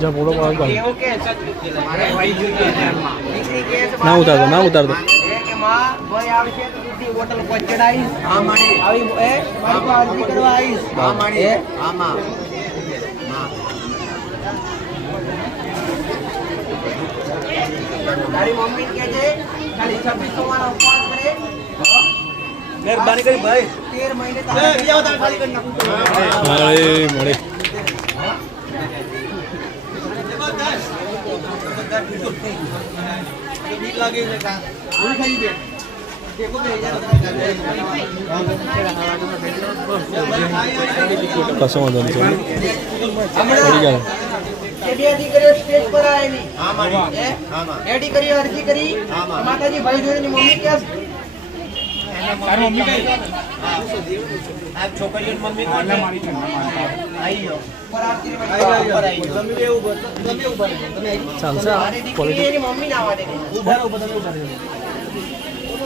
जा फोटो ना उतार दो ना उतार दो होटल को चढ़ाई તારી મમ્મી કે છે ખાલી 26 વાળા ઉપવાસ કરે મહેરબાની કરી ભાઈ 13 મહિને તારે બીજા તારે ખાલી કરી નાખું મળે મળે બીક લાગે છે કા ઓલી ખાલી દે देखो दे कसम वांधो नहीं हमारा केडी દીકરીઓ સ્ટેજ પર આવેલી હા મારી હા એડી કરી અરજી કરી માતાજી ભાઈ જોઈની મમ્મી કે તારી મમ્મી કઈ આ છોકરીઓની મમ્મી કોણ છે મારી આઈ ગયો પર આરતી પર આઈ ગયો તમે એવું તમે ચાલશે દીકરીની મમ્મી ના આવે ઉભા રહો તમે ઉભા રહો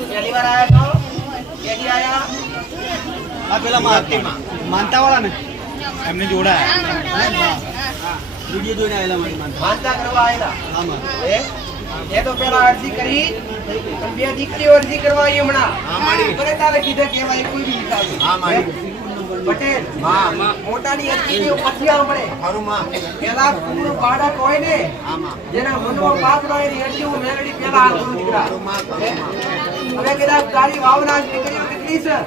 પહેલી વાર આયા તો કેડી આયા આ પેલા માનતા વાળા ને એમને જોડાયા वीडियो જોઈને આયેલા માનતા કરવા આયેલા આમાં એ તો પેલા અરજી કરી પણ બે દીકરીઓ અરજી કરવા આવી હમણાં હા માડી કરે તારે કીધે કેવાય કોઈ બી હિસાબ હા માડી પટેલ હા મોટાની અરજી ની પછી આપણે મારું માં પેલા પૂરું બાળક હોય ને આમાં જેના મનમાં પાપ રહે ની અરજી હું મેલડી પેલા આ ગુરુ દીકરા હવે કદાચ ગાડી વાવના દીકરીઓ કેટલી છે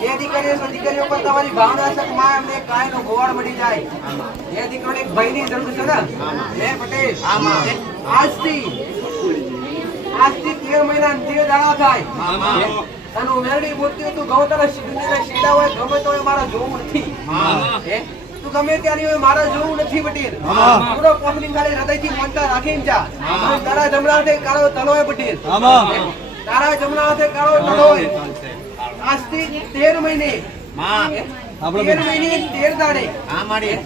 ये દીકરીઓ પર તમારી ભાવના છે કે માં અમને કાયનો ગોવાળ મળી જાય એ દીકરીને એક ભાઈની જરૂર છે ને એ પટેલ આમાં આજથી 13 મહિના 13 દાડા થાય અને મેરડી મૂર્તિ તું ગૌતર શીડા હોય ગમે તો મારા જોવું નથી તું ગમે ત્યારે હોય મારા જોવું નથી પટેલ પૂરો કોફલી ખાલી હૃદયથી મોનતા રાખીને જા તારા જમણા હાથે કાળો તલો હોય પટેલ તારા જમણા હાથે કાળો તલો હોય આજથી 13 મહિને માં આપણે 13 મહિને 13 દાડે હા માડી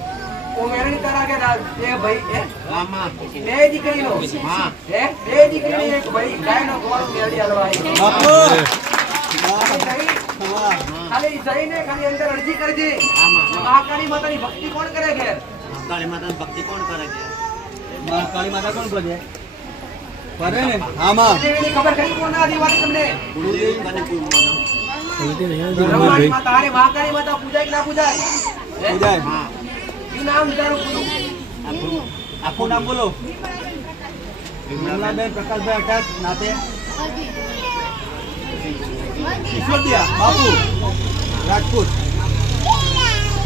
ઓ મેરડી તારા કે એ ભાઈ હા માં બે દીકરીનો માં બે દીકરીને એક ભાઈ ગાયનો ગોળ મેરડી હલવાઈ બાપુ ખાલી જઈને ખાલી અંદર અરજી કરજે મહાકાળી માતાની ભક્તિ કોણ કરે છે મહાકાળી માતાની ભક્તિ કોણ કરે છે મહાકાળી માતા કોણ કરે કરે ને હા માં દેવીની ખબર કઈ કોણ આદી વાત તમને ગુરુદેવ કને પૂજવાનો તારે મહાકાળી માતા પૂજાય કે ના પૂજાય પૂજાય હા ઈ નામ તારું બોલો આખું નામ બોલો વિમલાબેન પ્રકાશભાઈ અટાક નાતે ઈશ્વરદિયા બાપુ રાજપૂત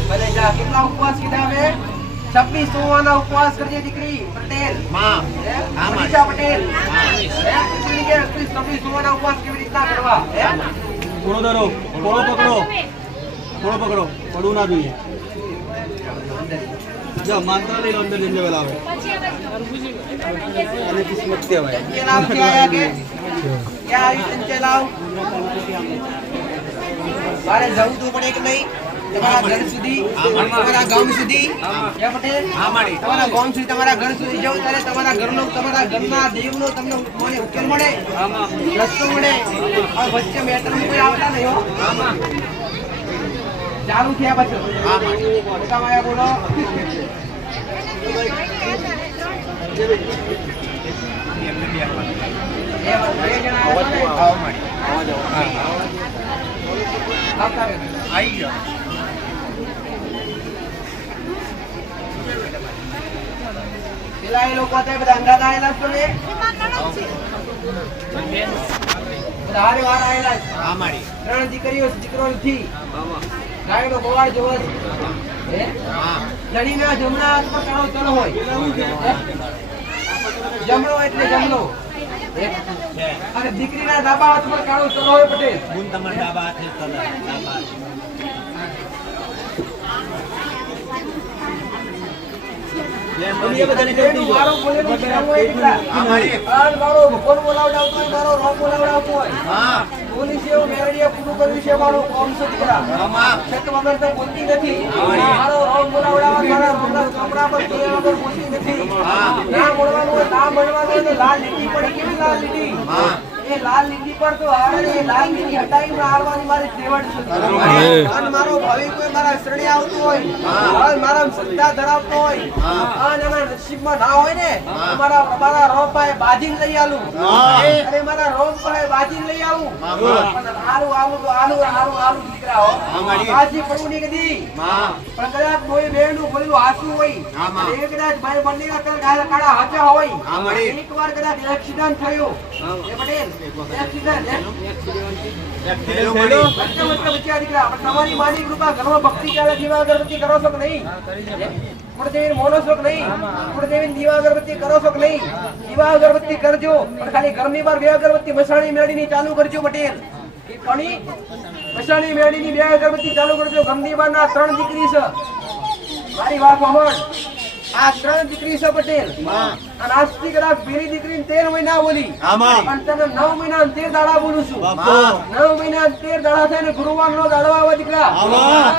ભલે જા કેટલા ઉપવાસ કીધા હવે 26 સોવાના ઉપવાસ કરજે દીકરી પટેલ માં હા મનીષા પટેલ દીકરી કે 26 સોવાના ઉપવાસ કેવી રીતના કરવા થોડો ધરો થોડો પકડો પડવું ના જોઈએ જો માનતા લઈ લો અંદર જઈને વેલા આવે અને કિસ્મત કહેવાય કે નામ કે આયા કે ક્યાં આવી સંચેલાવ મારે જવું તો પડે કે નહીં તમારા ઘર સુધી તમારા ગામ સુધી એ પટેલ હા માડી તમારા ગામ સુધી તમારા ઘર સુધી જાવ ત્યારે તમારા ઘરનો તમારા ઘરના દેવનો તમને મને ઉકેલ મળે રસ્તો મળે આ વચ્ચે મેટર કોઈ આવતા નહીં હો ચાલુ થયા પછી હા માડી મોટા માયા બોલો आई गया પેલા એ લોકો તે બધા અંગાત આયેલા છે ને બધા હારે વાર આયેલા છે હા મારી ત્રણ દીકરીઓ દીકરો નથી ગાયનો ગોવાળ જોવો છે હા જડીના જમણા હાથમાં કાળો તળ હોય જમણો એટલે જમણો અને દીકરીના ડાબા હાથમાં કાળો તળ હોય પટેલ ગુણ તમારા ડાબા હાથે તળ ડાબા दुनिया बदलने के लिए मारो बोले तो क्या हुआ इतना हमारे आज मारो कौन बोलावड़ा तो मारो रोक बोलावड़ा तो हां पुलिस ये मेरडिया पुरु कर विषय मारो कौन से दिखरा हां छत वगर तो बोलती नहीं मारो रोक बोलावड़ा मारा रोला कपड़ा पर तो वगर बोलती नहीं हां ना बोलवानो ना बनवानो तो लाल लिट्टी पड़ी के लाल लिट्टी हां એ લાલ લીટી પર તો આવે એ લાલ લીટી હટાવી મારવાની મારી તેવડ છે અને મારો ભાવિ કોઈ મારા શરણે આવતો હોય અને મારા શ્રદ્ધા ધરાવતો હોય અને એના નસીબમાં ના હોય ને મારા રોપાએ બાજીને લઈ આલું અરે મારા રોપાએ બાજીને લઈ આવું હારું આવું તો હારું દીકરા હો બાજી પડવું નહીં કદી પણ કદાચ કોઈ બેનું બોલું હાસું હોય એ કદાચ ભાઈ બંનેના કાળા હાચા હોય એકવાર કદાચ એક્સિડન્ટ થયો એ પટેલ તમારી માની કૃપા ઘરમાં ભક્તિ ચાલે દીવા અગરબત્તી કરો છો કે નહીં કુળદેવી મોનો છો કે નહીં કુળદેવી દીવા અગરબત્તી કરો છો કે નહીં દીવા અગરબત્તી કરજો પણ ખાલી ઘરની બહાર બે અગરબત્તી મસાણી મેળીની ચાલુ કરજો પટેલ કોની મસાણી મેળીની બે અગરબત્તી ચાલુ કરજો ઘરની બહાર ના 3 દીકરી છે મારી વાત સાંભળ આ 3 દીકરી છે પટેલ અને આજથી કદાચ પેલી દીકરીને 13 મહિના બોલી અને તને 9 મહિના 13 દાડા બોલું છું 9 મહિના 13 દાડા થાય ને ગુરુવાર નો દાડો આવે દીકરા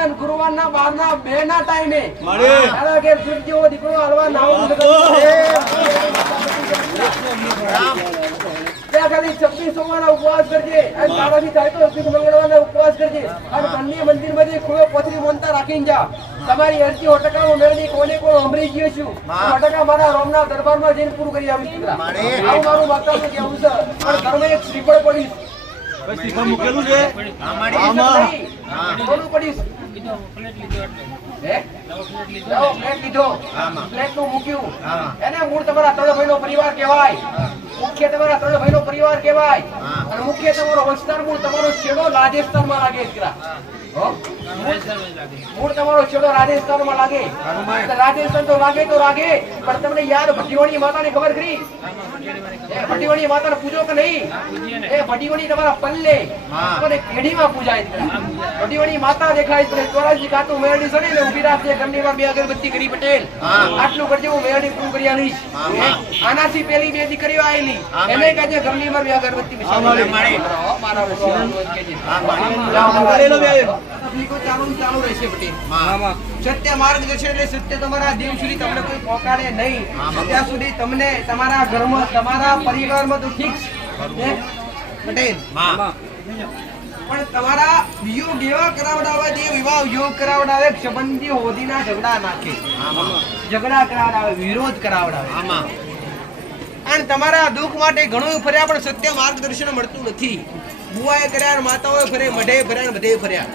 અને ગુરુવાર ના 12 ના 2 ના ટાઈમે તારા ઘેર સૂર્ય દીકરો હલવા નાવ ખાલી 26 સોમવારના ઉપવાસ કરજે અને તારાથી થાય તો 21 મંગળવારના ઉપવાસ કરજે અને બંને મંદિરમાંથી ખુલ્લો પથરી મોનતા રાખીને જા તમારી અરજી ઓટકામાં મેળવી કોને કોણ અમરી ગયો છું ઓટકા મારા રોમના દરબારમાં જઈને પૂરું કરી આવીશ દીકરા આવું મારું માતાનું કેવું છે પણ ઘરમાં એક શ્રીફળ પડીશ શ્રીફળ મૂકેલું છે થોડું પડીશ પરિવાર કહેવાય મુખ્ય તમારા 3 ભાઈનો પરિવાર કહેવાય અને મુખ્ય તમારો વસ્તાર મૂળ તમારો છેડો રાજસ્થાનમાં લાગે મૂળ તમારો છેડો રાજસ્થાનમાં લાગે રાજસ્થાન તો લાગે પણ તમને યાદ ભટીવાણી માતાને ખબર કરી ભટીવાણી માતાને પૂજો કે નહીં એ ભટીવાણી તમારા પલ્લે અને કેડીમાં પૂજાય ભટીવાણી માતા દેખાય છે ચોરાજી કાતું મેરડી છે ને ઊભી રાખજે ઘરની માં બે અગરબત્તી કરી પટેલ આટલું કરજે હું મેરડી પૂરું કરી આલીશ આનાથી પેલી બે દીકરીઓ આવેલી એને કહેજે ઘરની માં બે અગરબત્તી મારા ચાલુ રહેશે પટેલ સત્ય માર્ગદર્શન એટલે સત્ય તમારા દેવ સુધી તમને કોઈ પહોંચાડે નહીં ત્યાં સુધી તમને તમારા ઘરમાં તમારા પરિવારમાં તો ઠીક છે પટેલ પણ તમારા વિયોગ એવા કરાવડાવે જે વિવાહ યોગ કરાવડાવે સંબંધી હોદીના ઝઘડા નાખે ઝઘડા કરાવડાવે વિરોધ કરાવડાવે અને તમારા દુઃખ માટે ઘણું ફર્યા પણ સત્ય માર્ગદર્શન મળતું નથી બુઆએ કર્યા માતાઓએ ફરે મઢે ફર્યા બધે ફર્યા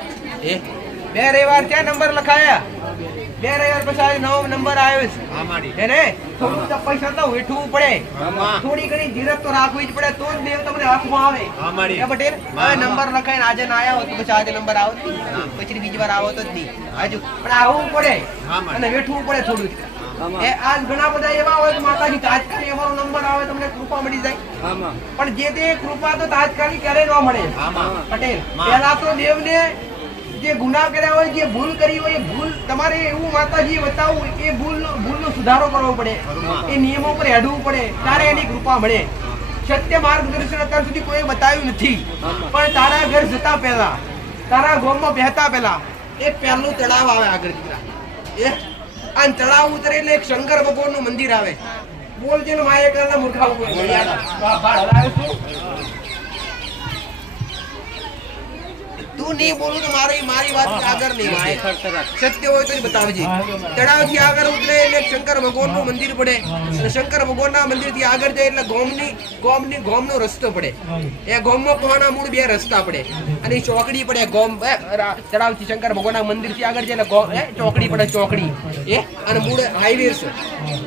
બે રવિવાર ક્યાં નંબર લખાયા બે રવિવાર પછી 9 નંબર આવ્યો છે એને થોડું પૈસા તો વેઠવું પડે થોડી ઘણી ધીરજ તો રાખવી જ પડે તો જ દેવ તમને હાથમાં આવે પટેલ હવે નંબર લખાઈને આજે ના આવ્યા હોત તો પછી આજે નંબર આવત પછી બીજી વાર આવતો જ નહીં હજુ પણ આવવું પડે અને વેઠવું પડે થોડું એ આજ ઘણા બધા એવા હોય માતાજી તાત્કાલિક અમારો નંબર આવે તમને કૃપા મળી જાય પણ જે તે કૃપા તો તાત્કાલિક ક્યારેય ન મળે પટેલ પહેલા તો દેવને જે ગુનાહ કર્યા હોય જે ભૂલ કરી હોય એ ભૂલ તમારે એવું માતાજી બતાવવું એ ભૂલનો સુધારો કરવો પડે એ નિયમો પર હેડવું પડે ત્યારે એની કૃપા મળે સત્ય માર્ગદર્શન અત્યાર સુધી કોઈ બતાવ્યું નથી પણ તારા ઘર જતા પહેલા તારા ગામમાં બેહતા પહેલા એક પહેલું તળાવ આવે આગળ દીકરા એ આ તળાવ ઉતરે એટલે એક શંકર ભગવાનનું મંદિર આવે બોલજે ને માયા મૂર્ખા તું નહીં બોલું તો મારી વાત આગળ નહીં સત્ય હોય તો બતાવજે તળાવ થી આગળ ઉતરે એટલે શંકર ભગવાનનું મંદિર પડે અને શંકર ભગવાનના મંદિર થી આગળ જાય એટલે ગોમનો રસ્તો પડે એ ગોમમાં પહોંચવાના મૂળ 2 રસ્તા પડે અને ચોકડી પડે ગોમ તળાવ થી શંકર ભગવાનના મંદિર થી આગળ જાય એટલે ચોકડી પડે ચોકડી એ અને મૂળ હાઈવે છે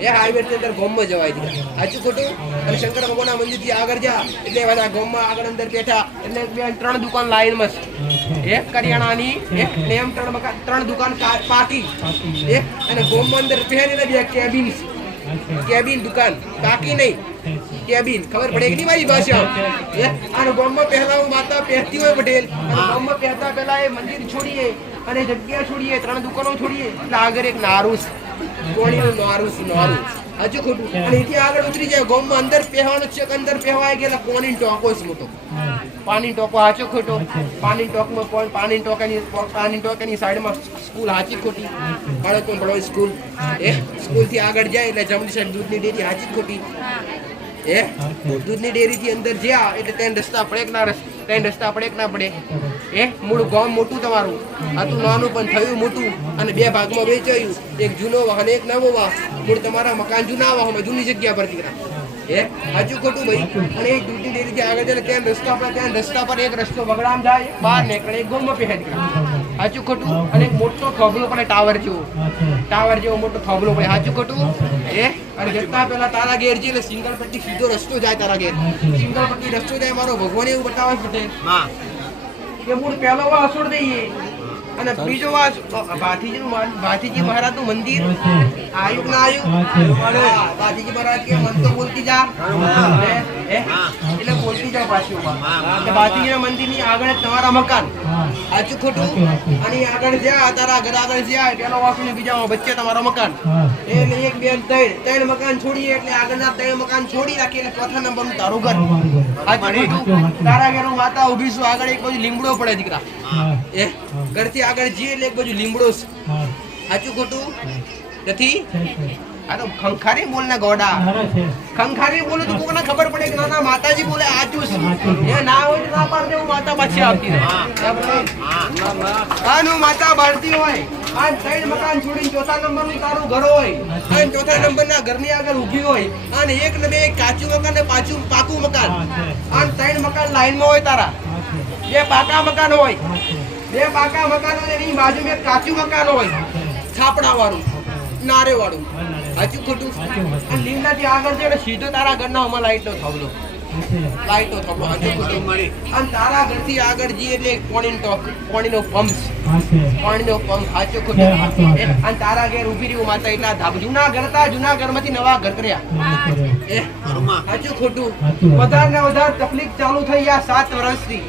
એ હાઈવે ની અંદર ગોમમાં જવાય છે સાચું ખોટું અને શંકર ભગવાનના મંદિર થી આગળ જા એટલે બધા ગોમમાં આગળ અંદર બેઠા એટલે 3 દુકાન લાઈનમાં એક કરિયાણાની એક નેમ 3 દુકાન પાકી એક અને ગોમમાં અંદર પહેરેલા 2 કેબિન દુકાન કાકી નહીં કેબિન ખબર પડે કે નહીં મારી ભાષા અને ગોમમાં પહેલા માતા પહેરતી હોય પટેલ અને ગોમમાં પહેરતા પહેલા એ મંદિર છોડીએ અને જગ્યા છોડીએ 3 દુકાનો છોડીએ એટલે આગળ એક નારુસ કોણીનું નારુસ હજુ ખોટું અને અહીંથી આગળ ઉતરી જાય ગોમમાં અંદર પહેવાનું છે અંદર પહેવાય ગયેલા કોની ટોકો છે મોટો પાણી ટોકો હાચો ખોટો પાણી ટોકમાં પાણી ટોકાની સાઈડમાં સ્કૂલ હાચી ખોટી બાળકો ભણો સ્કૂલ એ સ્કૂલ થી આગળ જાય એટલે જમણી સાઈડ દૂધની ડેરી હાચી ખોટી એ દૂધની ડેરીથી અંદર જ્યાં એટલે ત્રણ રસ્તા પડે કે ના ત્રણ રસ્તા પડે કે ના પડે એ મૂળ ગામ મોટું તમારું હતું નાનું પણ થયું મોટું અને બે ભાગમાં વેચાયું એક જૂનો વાહ અને એક નવો વાહ મૂળ તમારા મકાન જૂના વાહમાં જૂની જગ્યા પર દીકરા એ સાચું ખોટું ભાઈ અને એ દૂધની ડેરીથી આગળ જાય ત્યાં રસ્તા પર ત્યાં રસ્તા પર એક રસ્તો બગડામ જાય બહાર નીકળે એક ગોમમાં પહેરે દીકરા સાચું ખોટું અને એક મોટો થોભલો પડે ટાવર જેવો મોટો થોભલો પડે સાચું ખોટું એ અને જતા પેલા તારા ઘેર છે એટલે સિંગલ પટ્ટી સીધો રસ્તો જાય તારા ઘેર સિંગલ પટ્ટી રસ્તો જાય મારો ભગવાન એવું બતાવે છે કે મૂળ પહેલો વા અસોડ દઈએ અને બીજો વા ભાતીજી મહારાજ નું મંદિર આયુ ના આયુ ભાતીજી મહારાજ કે મન તો બોલતી જા એટલે બોલતી જાવ પાછું ભાતીજી ના મંદિર ની આગળ તમારા મકાન સાચું ખોટું અને આગળ જ્યાં તારા ઘર આગળ જ્યાં પેલો વાસુ બીજા વચ્ચે તમારો મકાન એટલે એક બે ત્રણ મકાન છોડીએ એટલે આગળના ત્રણ મકાન છોડી રાખીએ એટલે ચોથા નંબર નું તારું ઘર સાચું ખોટું તારા ઘર માતા ઉભી છું આગળ એક બાજુ લીમડો પડે દીકરા એ ઘરથી આગળ જઈએ એટલે એક બાજુ લીમડો સાચું ખોટું નથી આ તો ખંખારી બોલ ના ગોડા ખંખારી બોલે તો કોઈને ખબર પડે કે ના માતાજી બોલે આચું એ ના હોય તો ના પાડે હું માતા પાછી આવતી રહે આનું માતા બાળતી હોય આ ત્રણ મકાન છોડીને ચોથા નંબર નું તારું ઘર હોય અને ચોથા નંબર ના ઘરની આગળ ઊભી હોય અને એક ને બે કાચું મકાન ને પાકું મકાન અને ત્રણ મકાન લાઈન માં હોય તારા બે પાકા મકાન હોય બે પાકા મકાન હોય એની બાજુમાં એક કાચું મકાન હોય છાપડા વાળું નારે વાળું સાચું ખોટું અને લીમડાથી આગળ છે એટલે સીધો તારા ઘરના અમાર લાઈટનો થાંભલો સાચું ખોટું અને તારા ઘરથી આગળ જઈએ એટલે પાણીનો પંપ સાચું ખોટું અને તારા ઘેર ઉભી રહ્યું માતા એટલા ધાબ જૂના ઘરમાંથી નવા ઘર કર્યા સાચું ખોટું વધારે ને વધારે તકલીફ ચાલુ થઈ આ 7 વર્ષથી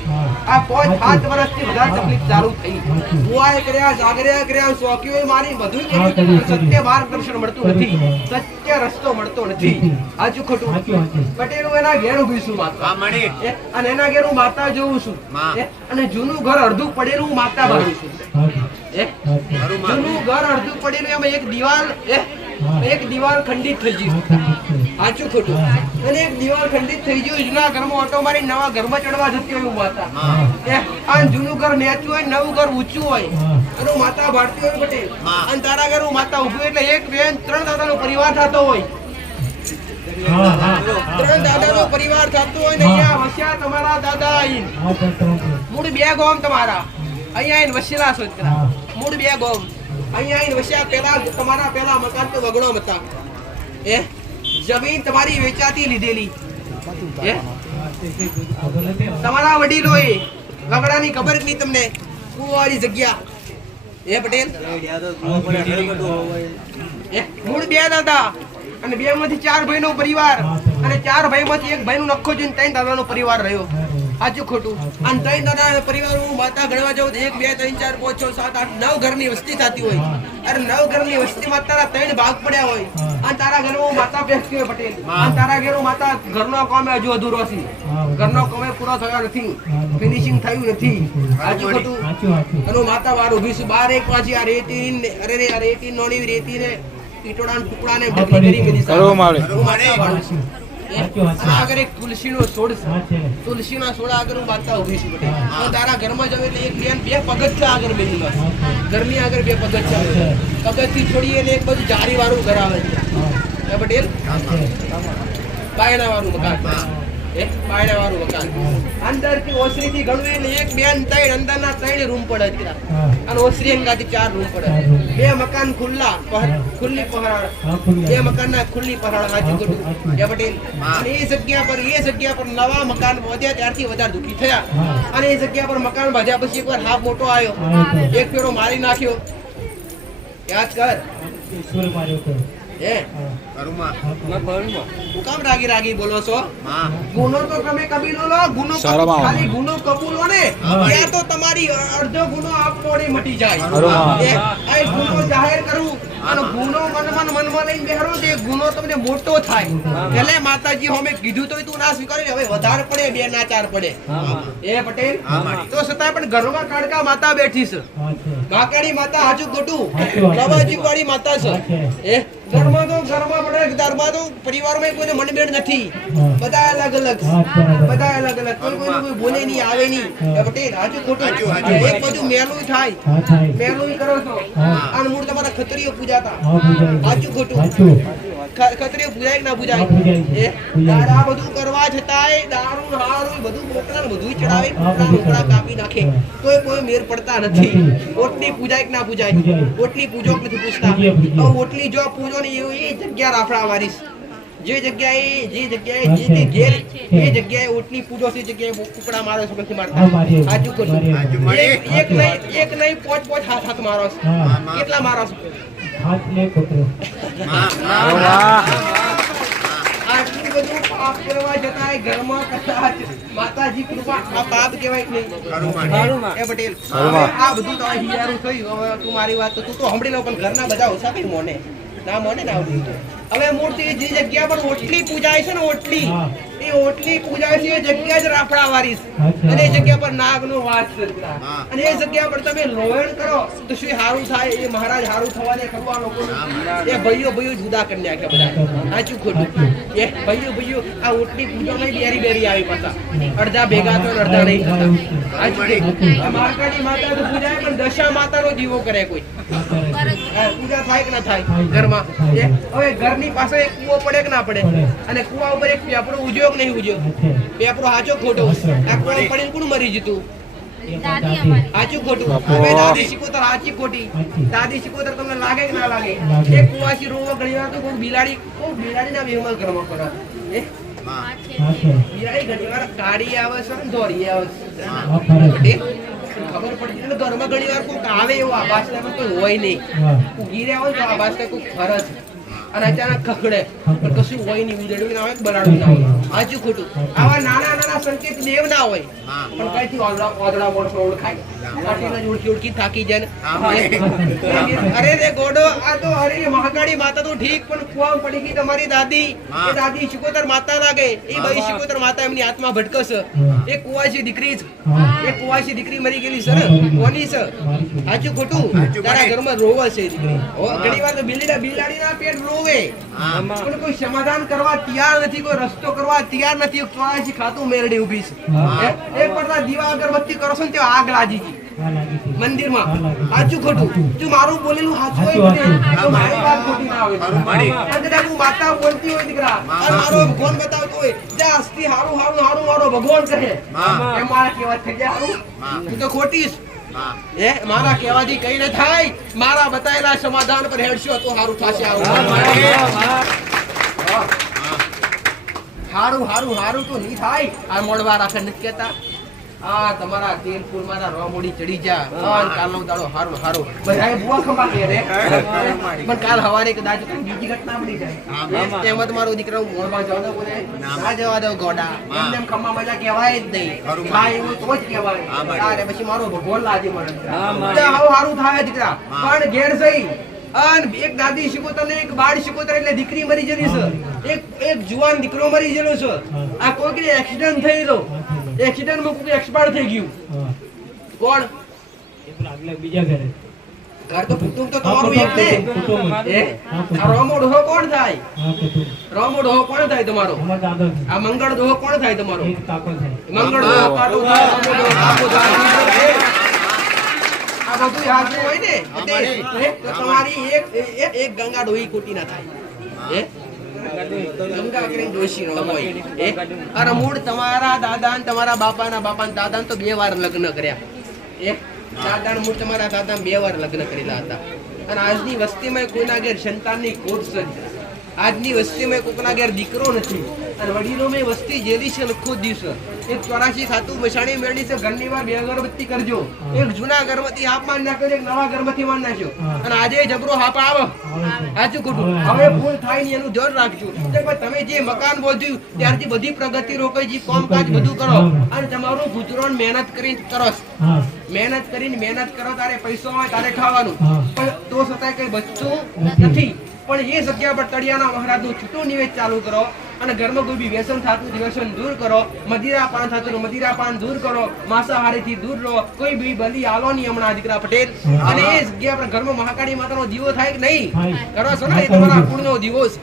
આ 5-7 વર્ષથી વધારે તકલીફ ચાલુ થઈ બુઆએ કર્યા જાગર્યા કર્યા શોકીઓએ મારી બધું કર્યું સત્ય માર્ગદર્શન મળતું નથી સત્ય રસ્તો મળતો નથી સાચું ખોટું પટેલ એના ઘેર ઉભી છું માતા અને એના ઘેર હું માતા જોઉં છું અને જૂનું ઘર અડધું પડેલું માતા બાજુ છું જૂનું ઘર અડધું પડેલું એમાં એક દિવાલ ખંડિત થઈ ગયું સાચું ખોટું અને એક દિવાલ ખંડિત થઈ ગયું જૂના ઘરમાં ઓટો મારી નવા ઘરમાં ચડવા જતી હોય માતા આ જૂનું ઘર નેચું હોય નવું ઘર ઊંચું હોય અને માતા ભાળતી હોય પટેલ અને તારા ઘર માતા ઉભી એટલે એક બેન 3 દાદાનો પરિવાર થતો હોય 3 દાદાનો પરિવાર થતો હોય ને અહીંયા વસ્યા તમારા દાદા આઈન મૂળ 2 ગામ તમારા અહીંયા આઈન વસેલા છો મૂળ 2 ગામ અહીંયા આઈન વસ્યા પેલા તમારા પેલા મકાન તો વગડો હતા જમીન તમારી વેચાતી લીધેલી તમારા વડીલોએ વગડાની ખબર જ નહીં તમને કુવારી જગ્યા પટેલ મૂળ 2 દાદા અને 2 માંથી 4 ભાઈનો પરિવાર અને 4 ભાઈમાંથી એક ભાઈનું નખો જોઈને 3 દાદાનો પરિવાર રહ્યો સાચું ખોટું અને 3 દાદાના પરિવાર હું માતા ગણવા જાઉં 1 2 3 4 5 6 7 8 9 ઘરની વસ્તી થતી હોય અરે 9 ઘરની વસ્તીમાં તારા 3 ભાગ પડ્યા હોય અને તારા ઘરમાં માતા બેસતી હોય પટેલ અને તારા ઘરમાં માતા ઘરનો કામ હજુ અધૂરો છે ઘરનો કામ પૂરો થયો નથી ફિનિશિંગ થયું નથી સાચું ખોટું અને માતા વાર ઊભી છું 12 1 પાછી આ રેતી નોણી રેતી ને ઈટોડાના ટુકડાને ઢગલી કરી મેલી આગળ એક તુલસીનો છોડ તુલસીના છોડ આગળ હું માતા ઊભી છું બેટા તારા ઘરમાં જવે એટલે એક બેન 2 પગથિયા આગળ બેસી બસ ઘરની આગળ 2 પગથિયા પગથી છોડીએ એટલે એક બધું જારી વાળું ઘર આવે છે પટેલ બાયણા વાળું મકાન બાયણા વાળું મકાન અંદરથી ઓસરીથી ઘણું એટલે 1 2 3 અંદરના 3 રૂમ પડે અને ઓસરી અંગાથી 4 રૂમ પડે 2 મકાન ખુલ્લી પહાડ 2 મકાનના ખુલ્લી પહાડ સાચું ખોટું પટેલ અને એ જગ્યા પર નવા મકાન વધ્યા ત્યારથી વધારે દુખી થયા અને એ જગ્યા પર મકાન બાંધ્યા પછી એકવાર હાફ મોટો આવ્યો એક ફેરો મારી નાખ્યો યાદ કર કામ રાગી બોલો છો ગુનો તો તમે કબીલો લો ગુનો ખાલી ગુનો કબૂલો ને ત્યાં તો તમારી અડધો ગુનો આપોડી મટી જાય આ ગુનો જાહેર કરું અને ગુનો મનમાં લઈને બેહરો તે ગુનો તમને મોટો થાય એટલે માતાજી હોમે કીધું તો તું ના સ્વીકારી હવે વધારે પડે 2 ના 4 પડે પટેલ તો છતાં પણ ઘરમાં કાળકા માતા બેઠી છે માકાડી માતા હાજુ ગોટું લવાજી વાળી માતા છે ઘરમાં તો પરિવારમાં કોઈને મનભેદ નથી. બધા અલગ અલગ કોઈ બોલે નહીં, આવે નહીં. પટેલ હાચું ખોટું? એક બાજુ મેલું થાય, મેલું કરો છો અને મૂળ તમારા ખત્રીઓ પૂજાતા. હાચું ખોટું? ખત્રીઓ પૂજાય કે ના પૂજાય? આ બધું કરવા છતાંય દારૂ હારું બધું કોકડા બધું ચડાવે, કોકડા કાપી નાખે તોય કોઈ મેર પડતા નથી. ઓટલી પૂજાય કે ના પૂજાય? ઓટલી પૂજો કે નથી પૂછતા? ઓટલી જો પૂજો ને એ જગ્યા રાફડા મારીશ. જે જગ્યાએ ઓટલી પૂજો છે, જગ્યાએ કુકડા મારો છો નથી મારતા. હાચું ખોટું? એક નહીં પોચ હાથ મારો છો. કેટલા મારો છો? આટલું બધું પાપ કરવા છતાંય ઘરમાં કદાચ માતાજી કૃપા આ પાપ કહેવાય કે નહીં? એ પટેલ આ બધું તો હિયારું થયું. હવે તું મારી વાત તો તું તો સાંભળી લો, પણ ઘરના બધા ઓછા કઈ મોને ના મોને ના આવડ્યું તો. હવે મૂર્તિ જે જગ્યા પર ઓટલી પૂજાય છે ને, એ ઓટલી પૂજાય છે એ જગ્યા જ રાફડા વારીશ. અને એ જગ્યા પર નાગનો વાસ છે. અને એ જગ્યા પર તમે લોહણ કરો તો શું હારું થાય? એ મહારાજ હારું થવાને ખબર લોકો એ ભાઈઓ જુદા કરી નાખ્યા બધા. સાચું ખોટું? એ ભાઈઓ આ ઓટલી પૂજામાં બેરી આવી પાછા. અડધા ભેગા તો અડધા નહીં થતા. માર્કાની માતા તો પૂજાય, પણ દશા માતાનો દીવો કરે કોઈ. પૂજા થાય કે ના થાય ઘરમાં? હવે ઘરની પાસે એક કૂવો પડે કે ના પડે? અને કૂવા ઉપર એક પેપરો ઉજ્યો કે નહીં ઉજ્યો? પેપરો હાચો ખોટો? આ કૂવા પડીને કોણ મરી જતું? હાચું ખોટું? હવે દાદી શીખોતર હાચી ખોટી? દાદી શીખોતર તમને લાગે કે ના લાગે? એક કુવાસી રોવો ઘણી વાર તો કોઈ બિલાડી ના વેમલ ઘરમાં પડે. બિલાડી ઘણી વાર કાળી આવે છે ને ધોરી આવે છે. ખબર પડી ને ઘરમાં ઘણી વાર કોઈ આવે એવો આભાસ થાય, કોઈ હોય નહીં. ગીરે આવે તો આભાસ થાય કોઈ ખરચ અને અચાનક ખખડે, પણ કશું હોય નહીં. ઉજળું ના હોય, બરાડું ના હોય. હાચું ખોટું? આવા નાના સંકેત દેવ ના હોય, પણ કઈથી ઓદળા મોણસો ઓળખાય. ઓળખી થાકી જાય. અરે રે ગોડો, આ તો અરે મહાકાળી માતા તો ઠીક, પણ કુવામાં પડી ગઈ તમારી દાદી. એ દાદી શિકોતર માતા લાગે. એ ભાઈ શિકોતર માતા એમની આત્મા ભટકશે. એ કુવાસી દીકરી છે. એ કુવાસી દીકરી મરી ગયેલી છે ને, કોની છે? હાચું ખોટું? તારા ઘરમાં રોવે છે દીકરી. ઘણી વાર તો બિલાડીના પેટ રોવે, પણ કોઈ સમાધાન કરવા તૈયાર નથી, કોઈ રસ્તો કરવા તૈયાર નથી. ચોરાસી ખાતું મેરડી ઉભી છે. એક પડતા દીવા અગરબત્તી કરો છો ને તે આગ લાગી ગઈ મંદિરમાં. હાચું ખોટું? તું મારું બોલેલું હાચું હોય તો મારી વાત ખોટી ના હોય. હું માતા બોલતી હોય દીકરા, મારો ભગવાન બતાવતો હોય, જા અસ્તી હારું મારો ભગવાન કહે, એ મારા કેવા થઈ જાય હારું? તું તો ખોટીશ. એ મારા કહેવાથી કઈ ન થાય. મારા બતાયેલા સમાધાન પર હેડશો તો હારું થશે. હારું તો નહીં થાય. આ મોડવા રાખે નથી કેતા. આ તમારા તેલપુર મારા રોમોડી ચડી જા. કાલનો દાડો હારો બધાય બુવા ખંભા કે રે, પણ કાલ હવારે કદાચ બીજી ઘટના બની જાય. એમ તમારો દીકરો મોડવા જવા દો, બોલે ના જવા દો ગોડા. એમ ખંભા મજા કહેવાય જ નહીં. હા એવું તો જ કહેવાય. અરે પછી મારો ભગવાન લાજે મને. હારું થાય દીકરા, પણ ઘેર જઈ અને એક દાદી શિકોતર ને એક બાળ શિકોતર એટલે દીકરી મરી જતી છે. એક જુવાન દીકરો મરી ગયેલો છે. આ કોઈ એક્સિડન્ટ થયેલો, એક્સિડન્ટ માં કોઈ એક્સપાયર થઈ ગયું. કોણ? બીજા ઘરે ઘર તો કુટુંબ તો તમારું એક ને. રોમો ડોહો કોણ થાય? રોમો ડોહો કોણ થાય તમારો? આ મંગળ ડોહો કોણ થાય તમારો? મંગળ ડોહો કાટો થાય, રોમો ડોહો કાપો થાય. આ બધું યાદ હોય ને તો તમારી એક ગંગા ડોહી ખોટી ના થાય. ગંગા કરીને ડોશી ન હોય. અરે મૂળ તમારા દાદા ને તમારા બાપા દાદા તો 2 વાર લગ્ન કર્યા. દાદા મૂળ તમારા દાદા 2 વાર લગ્ન કરેલા હતા. અને આજની વસ્તીમાં કોઈના ઘેર સંતાનની ખોટ છે. આજની વસ્તીમાં કોઈના ઘેર દીકરો નથી. અને વડીલોમાં વસ્તી જેલી છે લખો દિવસે. એક 84 ખાતું મસાણી મેળવી છે. ઘરની વાર 2 અગરબત્તી કરજો. એક જૂના અગરબત્તી હાફ માર નાખજો, એક નવા અગરબત્તી માર નાખજો. અને આજે જબરો હાપ આવે. સાચું ખોટું? હવે ભૂલ થાય ને એનું ધ્યાન રાખજો. તમે જે મકાન બોધ્યું ત્યારથી બધી પ્રગતિ રોકાઈ, જે કામકાજ બધું કરો અને તમારું ગુજરાન મહેનત કરીને કરો. મહેનત કરો તારે પૈસો હોય તારે ખાવાનું, પણ તો છતાંય કઈ બચતું નથી. પણ એ જગ્યા પર તળિયાના મહારાજનું છૂટું નિવેદ ચાલુ કરો. અને ઘરમાં કોઈ બી વ્યસન થતું વ્યસન દૂર કરો, મદિરા પાન થતું મદિરા પાન દૂર કરો, માંસાહારીથી દૂર રહો, કોઈ બી બલી આલો નહીં હમણાં દીકરા પટેલ. અને એ જગ્યા આપણે ઘરમાં મહાકાળી માતાનો દીવો થાય કે નહીં કરો છો ને, એ તમારા કુળનો દીવો છે.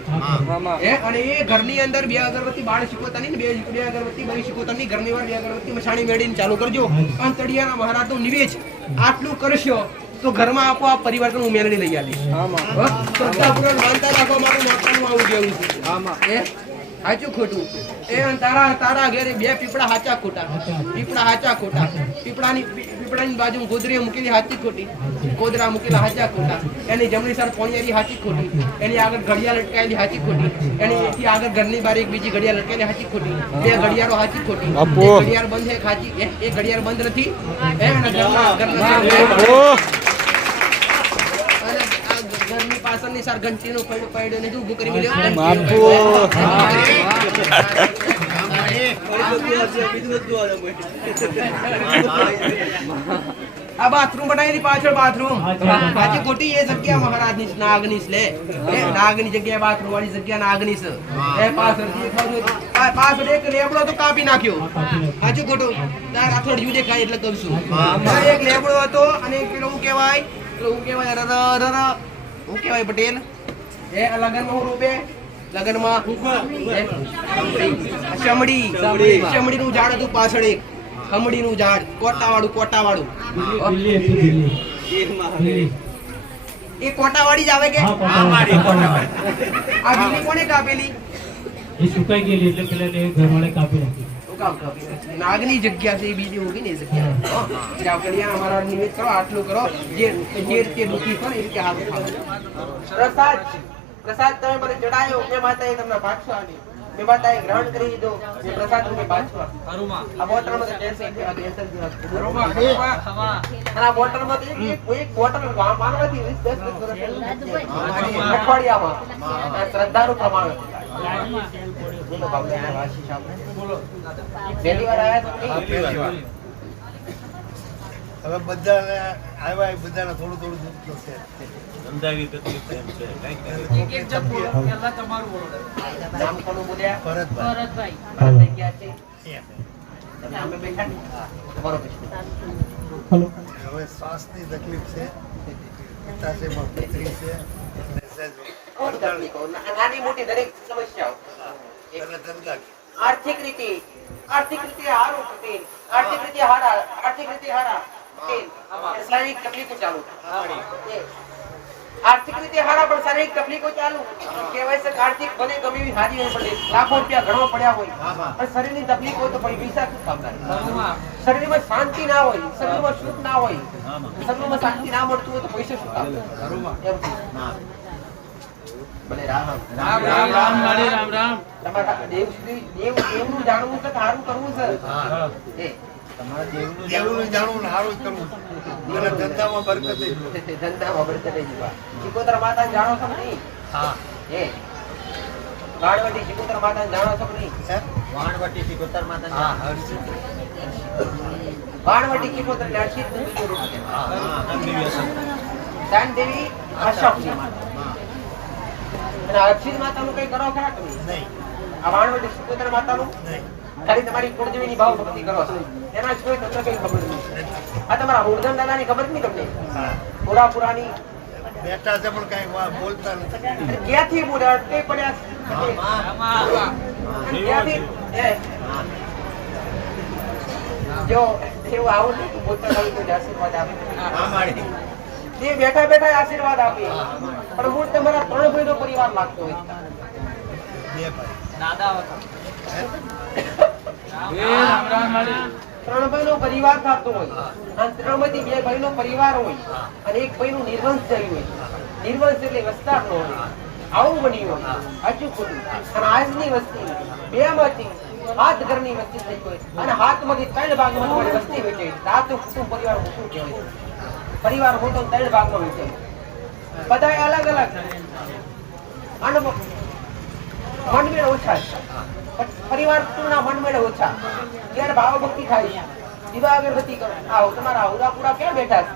અને એ ઘરની અંદર 2 અગરબત્તી બાળ શીખોતાની ને 2 અગરબત્તી બળી શીખોતાની ઘરની વાર 2 અગરબત્તી મસાણી મેળીને ચાલુ કરજો. અને તળિયાના મહારાજનું નિવેદ આટલું કરશો તો ઘરમાં આપોઆપ પરિવર્તન ઉમેરણી લઈ આવી. શ્રદ્ધાપૂર્વક માનતા રાખો, મારું માતાનું આવું જેવું છે. સાચું ખોટું એ તારા ઘરે 2 પીપળા હાચા ખોટા, પીપળા હાચા ખોટા, પીપળાની બાજુ ગોદરી મૂકેલી હાચી ખોટી, ગોદરા મૂકેલા હાચા ખોટા, એની જમણી સાઈડ પોણિયારી હાચી ખોટી, એની આગળ ઘડિયાળ લટકાયેલી હાચી ખોટી, એની એથી આગળ ઘરની બાર એક બીજી ઘડિયાળ લટકાયેલી હાચી ખોટી, 2 ઘડિયાળો હાચી ખોટી, ઘડિયાળ બંધ છે હાચી, એ ઘડિયાળ બંધ નથી. ઘરની પાછળની સાર ઘંટીનો પડ્યો ને ઊભું કરી મળ્યો. આ બાથરૂમ બનાવેલી પાછળ બાથરૂમ બાકી ખોટી એ જગ્યા મહારાજની નાગની છે. એ નાગની જગ્યા બાથરૂમ વાળી જગ્યા નાગની છે. એ પાછળ એક લેબડો તો કાપી નાખ્યો. સાચું ખોટું તાર આથોડિયું દેખાય એટલે કહું છું. એક લેબડો હતો અને પેલો હું કહેવાય હું કહેવાય પટેલ એ લગનમાં હું રૂપે લગનમાં ચમડી નું ઝાડ હતું પાછળ, એક ખમડી નું ઝાડ કોટાવાળું એ કોટાવાળી જ આવે કે આ બીજી કોને કાપેલી? એ સુકાઈ ગયેલી એટલે પેલા ઘરવાળે કાપી નાખી. નાગની જગ્યા છે એ બીજી હોગી ને જગ્યા. જાવ કડિયા અમારા નિમિત્ત કરો, આટલું કરો, જે રીતે દુખી પણ એ રીતે હાથ પ્રસાદ તમે મને ચડાયો, મેં માતાએ તમને પાછો આવી, મેં માતાએ ગ્રહણ કરી દીધો, એ પ્રસાદ તમને પાછો આ બોટલમાં તો ટેન્શન છે, આ ટેન્શન છે આ બોટલમાં તો એક બોટલ માનવાથી 20-10 વર્ષ અઠવાડિયામાં શ્રદ્ધાનું પ્રમાણ. બોલો બાબા આશીષ આપણે પહેલી વાર આયા તો હવે બધાને આવ્યા એ બધાને થોડું દુઃખ થશે. ધંધાવી તકલીફ એમ છે કઈ નામ કોનું બોલ્યા? ભરતભાઈ. ભરતભાઈ ક્યાં છે? અમે બેઠા ને બરોબર. હવે શ્વાસની તકલીફ છે, પિત્તાશયમાં પથરી છે, નાની મોટી દરેક સમસ્યાઓ અને ધંધા આર્થિક રીતે હારું પટેલ, આર્થિક રીતે હારા પટેલ, શારીરિક તકલીફો ચાલુ, આર્થિક રીતે હારા પણ શારીરિક તકલીફો ચાલુ. કહેવાય છે આર્થિક ભલે ગમે એવી હારી હોય પડે, લાખો રૂપિયા ઘણો પડ્યા હોય, પણ શરીરની તકલીફ હોય તો પછી પૈસા શું કામ કરે? શરીરમાં શાંતિ ના હોય, શરીરમાં સુખ ના હોય, શરીરમાં શાંતિ ના મળતું હોય તો પૈસા શું કામ કરે? ભલે રામ તમારા દેવનું જાણવું છે, સારું કરવું છે. દેવનું જાણવું ને સારું કરવું અને ધંધામાં બરકત જ. ધંધામાં બરકત જ. શિકોતર માતા જાણો છો કે નહીં? એ વાણવટી શિકોતર માતા જાણો છો કે નહીં? વાણવટી શિકોતર માતા વાણવટી શિકોતર હર્ષિત નું બીજું રૂપ છે. દાનદેવી અશોકની માતા અને હર્ષિત માતાનું કઈ કરો ખરા કે નહીં? આ વાણવટી શિકોતર માતાનું ખાલી તમારી કુળદેવીની ભાવ ભક્તિ કરો છો, એના સિવાય તમને કઈ ખબર નહીં. આ તમારા હુરધન દાદાની ખબર નહીં તમને? પુરાની બેઠા છે પણ કઈ બોલતા નથી. ક્યાંથી બોલ્યા? અટકે પડ્યા ક્યાંથી? જો એવું આવું નહીં બોલતા આશીર્વાદ આપે, તે બેઠા બેઠા આશીર્વાદ આપે, પણ હું તમારા 3 ભાઈનો પરિવાર લાગતો હોય. 2 ભાઈ દાદા 3 ભાઈનો પરિવાર થતો હોય અને 3 માંથી 2 ભાઈનો પરિવાર હોય અને 1 ભાઈનું નિર્વંશ થયું હોય. નિર્વંશ એટલે વસ્તાર નો હોય, આવું બન્યું હોય. સાચું ખોટું? અને આજની વસ્તી 2 માંથી 7 ઘરની વસ્તી થઈ હોય અને 7 માંથી 3 ભાગમાં તમારી વસ્તી વેચાઈ. આ તો કુટુંબ પરિવાર મોટું કહેવાય. પરિવાર મોટો 3 ભાગમાં વેચાય, બધા અલગ અલગ અને મનમેળ ઓછા છે. પરિવાર ના મનમેળ ઓછા, ત્યારે ભાવ ભક્તિ થાય, દીવા અગરબત્તી કરો. આવો તમારા હુરાપુરા ક્યાં બેઠા છે?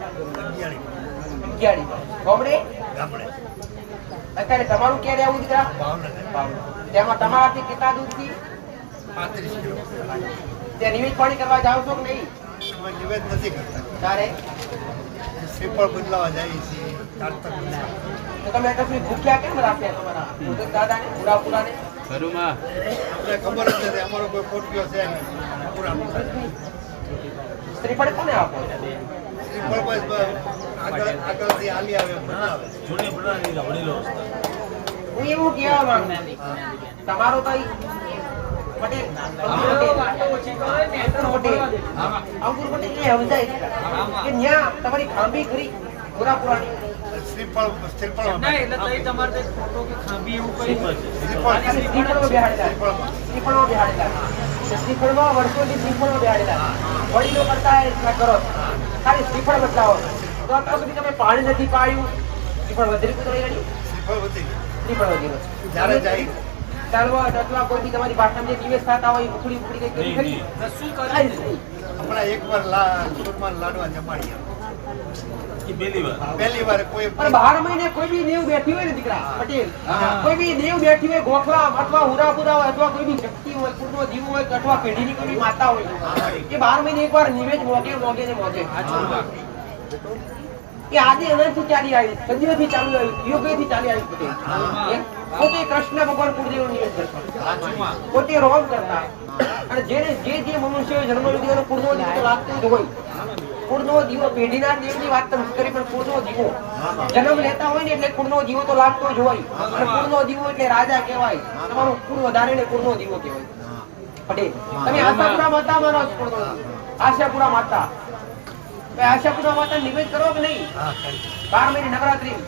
ગોમડે. અત્યારે તમારું ક્યારે આવું દીકરા? ભાવનગર. તેમાં તમારાથી કેટલા દૂરથી 35 કિલો તે નિવેદ પાણી કરવા જાવ છો કે નહીં? અમે નિવેદ નથી કરતા. તારે શ્રીફળ બદલાવા જઈએ છીએ કારતક તો તમે એટલી ભૂખ્યા કેમ રાખ્યા તમારા ભૂતક દાદાને પૂરાપુરાને? અમને ખબર જ નથી, અમારો કોઈ પોટક્યો છે નહીં. પૂરા શ્રીફળ કોને આપો? શ્રીફળ બસ આગળથી હાલી આવે એમ બદલાવે. જૂની બનાવેલી વડીલો હું એવું કહેવા માંગુ તમારો કઈ પટેલ અંકુર પટેલ એ સમજાય કે ન્યા તમારી ખાંભી ખરી પૂરાપુરાની શ્રીફળ શ્રીફળમાં શ્રીફળમાં વર્ષોથી શ્રીફળમાં બેહાડેલા વડીલો કરતા એટલા કરો ખાલી શ્રીફળ બદલાવો તો અત્યાર સુધી તમે પાણી નથી પાડ્યું શ્રીફળ વધેલું તો રહી ગયું શ્રીફળ વધી ગયું. શ્રીફળ વધેલું જ્યારે જાય ચાલવા અથવા કોઈ બી તમારી ભાષામાં જે નિવેશ થતા હોય ઉખડી ઉખડી કઈ કરી ખરી હમણાં એકવાર સુરમાન લાડવા જમાડી એ પહેલી વાર પહેલી વાર કોઈ પણ 12 મહિને કોઈ બી દેવ બેઠી હોય ને દીકરા પટેલ કોઈ બી દેવ બેઠી હોય ગોખલા અથવા હુરાપુરા હોય અથવા કોઈ બી શક્તિ હોય કુળનો દીવ હોય કે અથવા પેઢીની કોઈ બી માતા હોય એ 12 મહિને એકવાર નિવેદ મોગે ને મોગે એ આદિ અનંતથી ચાલી આવી સદીઓથી ચાલુ આવી યુગોથી ચાલી આવી પટેલ પોતે કૃષ્ણ ભગવાન કુળદેવનો નિવેદ કરતા પોતે રોગ કરતા અને જેને જે મનુષ્ય જન્મ લીધો કુળનો દીવ તો લાગતો જ હોય કુળનો દીવો પેઢીના દેવની વાત તમે કરી પણ કુળનો દીવો જન્મ લેતા હોય ને એટલે કુળનો દીવો તો લાગતો જ હોય અને કુળનો દીવો એટલે રાજા કહેવાય તમારું કુળ વધારે ને કુળનો દીવો કહેવાય પટેલ તમે આશાપુરા માતા માનો છો કુળનો આશાપુરા માતા આશાપુરા માતા નિવેદ કરો કે નહીં 12 મહિને નવરાત્રી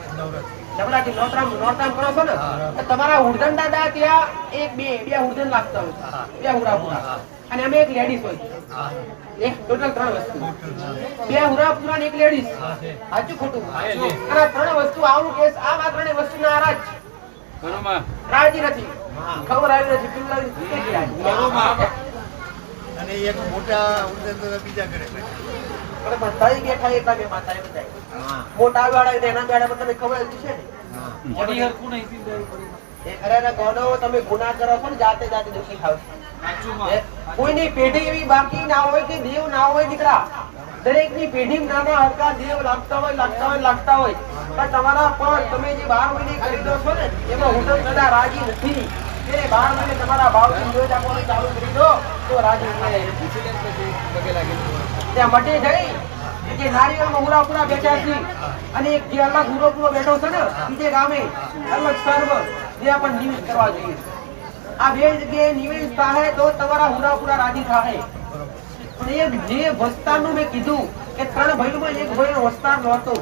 નોરતામ કરો છો ને તો તમારા ઉર્ધન દાદા ત્યાં બે ઉર્ધન લાગતા હોય બે હુરાપુરા અને અમે એક લેડીઝ હોય એક ટોટલ 3 વસ્તુ બે હુરાપુરા ને એક લેડીઝ સાચું ખોટું અને 3 વસ્તુ આવું કેસ આ 3 વસ્તુ ના રાજ રાજી નથી ખબર આવી નથી પિલ્લા અને એક મોટા ઉંદર બીજા ઘરે બેઠા. બરાબર થઈ બેઠા એટલા બે માતા એ બધાય મોટા વાળા ને એના બેડા પર તમે ખબર જ છે ને અરે ગોડો તમે ગુનાહ કરો છો ને જાતે દુખી થાવ કોઈની પેઢી એવી બાકી ના હોય કે દેવ ના હોય દીકરા દરેકની પેઢી નાના હરકા દેવ લાગતા હોય પણ તમારા પણ તમે જે 12 મહિને કરી દો છો ને એમાં હું કદા રાજી નથી કે 12 મહિને તમારા ભાવથી નિવેદ આપવાનું ચાલુ કરી દો તો રાજી ત્યાં મટે જઈ જે નારિયેળમાં હુરાપુરા બેઠા છે અને એક જે અલગ હુરાપુરો બેઠો છે ને બીજે ગામે અલગ સર્વ ત્યાં પણ નિવેદ કરવા જોઈએ આ બે જગ્યાએ નિવેદ થાય તો તમારા હુરાપુરા રાજી થાય પણ જે વસ્તારનું મેં કીધું કે 3 ભાઈઓમાં એક ભાઈનો વસ્તાર નહોતો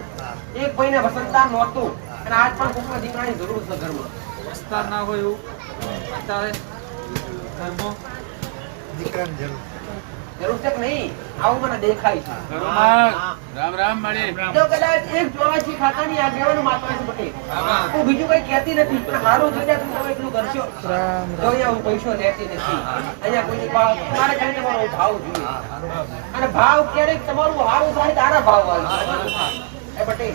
એક ભાઈને વસંતાર નહોતું અને આજ પણ કોઈના દીકરાની જરૂર છે ઘરમાં વસ્તાર ના હોય એવું અત્યારે ઘરમાં દીકરાની જરૂર જરૂર છે કે નહીં આવું મને દેખાય છે રામ રામ મળી તો કદાચ એક ચોરાશી ખાતાની આગેવાનું માતા છે પટેલ હું બીજું કઈ કહેતી નથી પણ મારું જોઈને તમે એટલું કરશો તો અહીંયા હું પૈસો લેતી નથી અહીંયા કોઈની મારે ખાલી તમારો ભાવ જોઈએ અને ભાવ ક્યારેક તમારું સારું થાય તારા ભાવ આવે એ પટેલ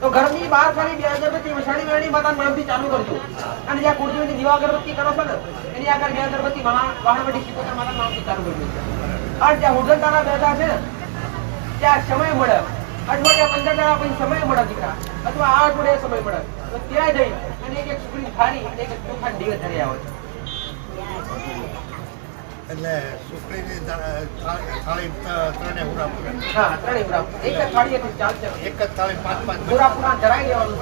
તો ઘરની બહાર ખાલી 2 અગરબત્તી વસાણી વેણી માતા નામથી ચાલુ કરજો અને જ્યાં કુળદેવની દીવા અગરબત્તી કરો છો ને એની આગળ 2 અગરબત્તી વાહણવટી શીખોતર માતા નામથી ચાલુ કરજો અને જ્યાં ઉર્ધનતાના બેઠા છે ત્યાં સમય મળે અઠવાડિયા 15 દાડા પછી સમય મળે દીકરા અથવા 8 અઠવાડિયા સમય મળે તો ત્યાં જઈ અને એક સુખડી થાળી અને એક ચોખા દીવે ધરી આવે એટલે સુખડીની થાળી 3 હુરાપુરા. હા 3 હુરાપુરા એક જ થાળી હતી ચાલશે એક જ થાળી 5 હુરાપુરા ધરાઈ લેવાનું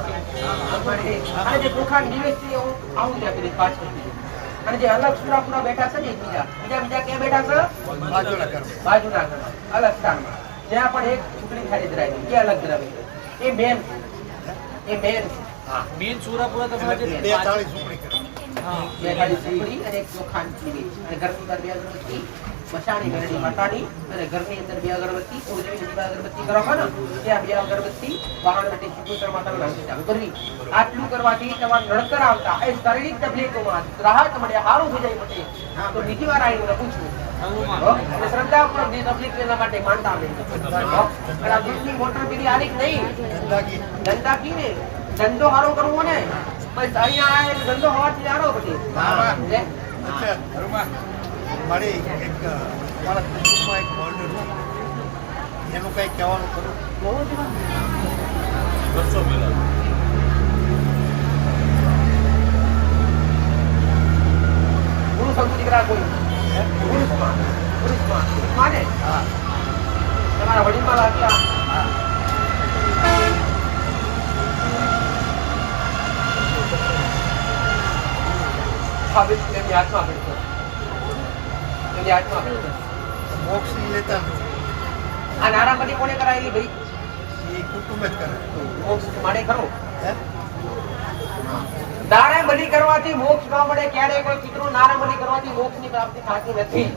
અને જે ચોખા દીવે છે એવું આવું જ આપી દે પાછળ અને જે અલગ હુરાપુરા બેઠા છે ને બીજા ક્યાં બેઠા છે બાજુના ઘરમાં અલગ સ્થાનમાં ત્યાં પણ એક સુખડી થાળી ધરાય છે કે અલગ ધરાવે એ મેન મેન સુરાપુરા તમારે એટલે 2 થાળી સુખડી કરે. બે થાળી સુખડી અને એક ચોખાની દીવી અને ઘરની અંદર 2 અગરબત્તી મસાણી મેરડી માતાની અને ઘરની અંદર 2 અગરબત્તી કુળદેવી દીવા અગરબત્તી કરો છો ને ત્યાં 2 અગરબત્તી વાહણવટી શીખોતર માતાનું નામ ચાલુ કરવી આટલું કરવાથી તમારે નડતર આવતા એ શારીરિક તકલીફોમાં રાહત મળે સારું થઈ જાય પછી તો બીજી વાર આવીને પૂછવું અને શ્રદ્ધા પણ જે તકલીફ એના માટે માનતા નહીં આ દૂધની મોટર પીરી આરીક નહીં ધંધા કી ને ધંધો સારો કરવો ને બસ અહીંયા આયા એટલે ધંધો હોવાથી જાણો પછી હા. હે? અચ્છા ધર્મા મારી એક મારા કુટુંબમાં એક બોર્ડર છે એનું કંઈ કહેવાનું ખરું વર્ષો પહેલા પુરુષ હતું દીકરા કોઈ પુરુષમાં ને હા તમારા વડીલમાં લાગ્યા સાબિત એમની હાથમાં પડતો એમની હાથમાં પડતો મોક્ષની લેતા નથી. આ નારામણી કોને કરાયેલી ભાઈ એ કુટુંબ જ કરે મોક્ષ મળે ખરો હે? નારામણી કરવાથી મોક્ષ ન મળે ક્યારેય કોઈ પિતૃ નારામણી કરવાથી મોક્ષની પ્રાપ્તિ થતી નથી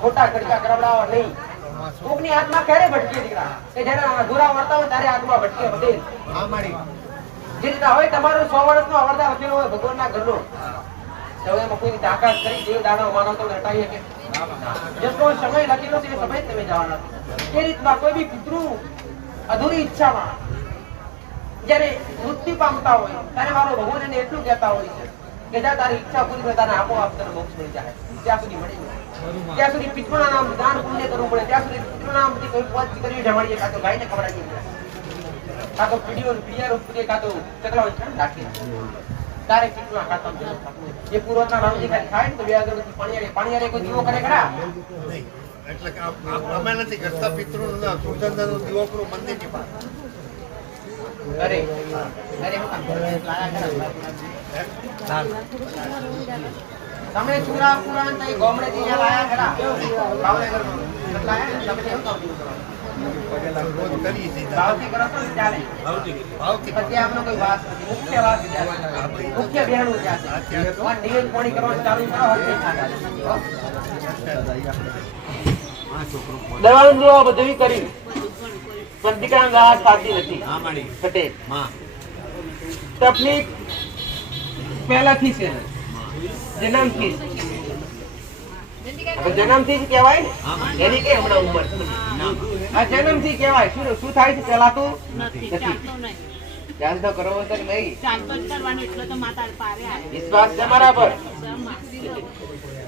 ખોટા ખર્ચા કરાવડાવવા નહીં કોકની આત્મા ક્યારે ભટકે દીકરા કે જેને અધૂરા વર્તા હોય ત્યારે આત્મા ભટકે બધે હા મારી જે રીતે હવે તમારું 100 વર્ષનો અવરદાર લખેલો હોય ભગવાનના ઘરનો તો એમાં કોઈની તાકાત કરી દેવ દાનવ માનવ તો હટાવી શકે જેટલો સમય લખેલો છે એ સમય તમે જવાના એ રીતના કોઈ બી પિતૃ અધૂરી ઈચ્છામાં જ્યારે મૃત્યુ પામતા હોય ત્યારે મારો ભગવાન એને એટલું કહેતા હોય છે કે જ્યાં તારી ઈચ્છા પૂરી થાય તારે આપોઆપ તને મોક્ષ મળી જાય ત્યાં સુધી મળી જાય ત્યાં સુધી પિતૃના નામ દાન પુણ્ય કરવું પડે ત્યાં સુધી પિતૃના નામથી કોઈ પોત કરી જમાડીએ કાં તો ગાયને ખવડાવીએ કાં તો પીડિયા રૂપે કાં તો ચકલા રાખીએ તારે પિતૃના ખાતામાં જમા થતું જે પૂર્વજના નામથી ખાલી ખાય ને તો બે અગરબત્તી પાણીયારે કોઈ દીવો કરે ખરા નહીં એટલે કે અમે નથી કરતા પિતૃના સુગંધનો દીવો કરો મંદિરની પાસે અરે અરે હું કામ લાયા ખરા તમે ચૂરા પુરાણ તઈ ગોમડે થી અહીંયા લાયા ખરા ભાવનગરમાં લાયા તમે કેવું કામ દીધું રોજ કરીએ છીએ ભાવથી કરો તો ચાલે ભાવથી પછી આપનો કોઈ વાત નથી મુખ્ય વાત છે મુખ્ય બેહણું ત્યાં છે પણ નિવેદ પાણી કરવાનું ચાલુ કરો હશે દવાનું જો બધું કરી પણ દીકરા વાત સાચી નથી ઘટે તકલીફ પહેલાથી છે જન્મથી જન્મથી જ કહેવાય ને એની કે હમણાં ઉંમર આ જન્મથી કહેવાય શું થાય છે પેલા તો નથી ધ્યાન તો કરવો છે કે નહીં વિશ્વાસ છે મારા પર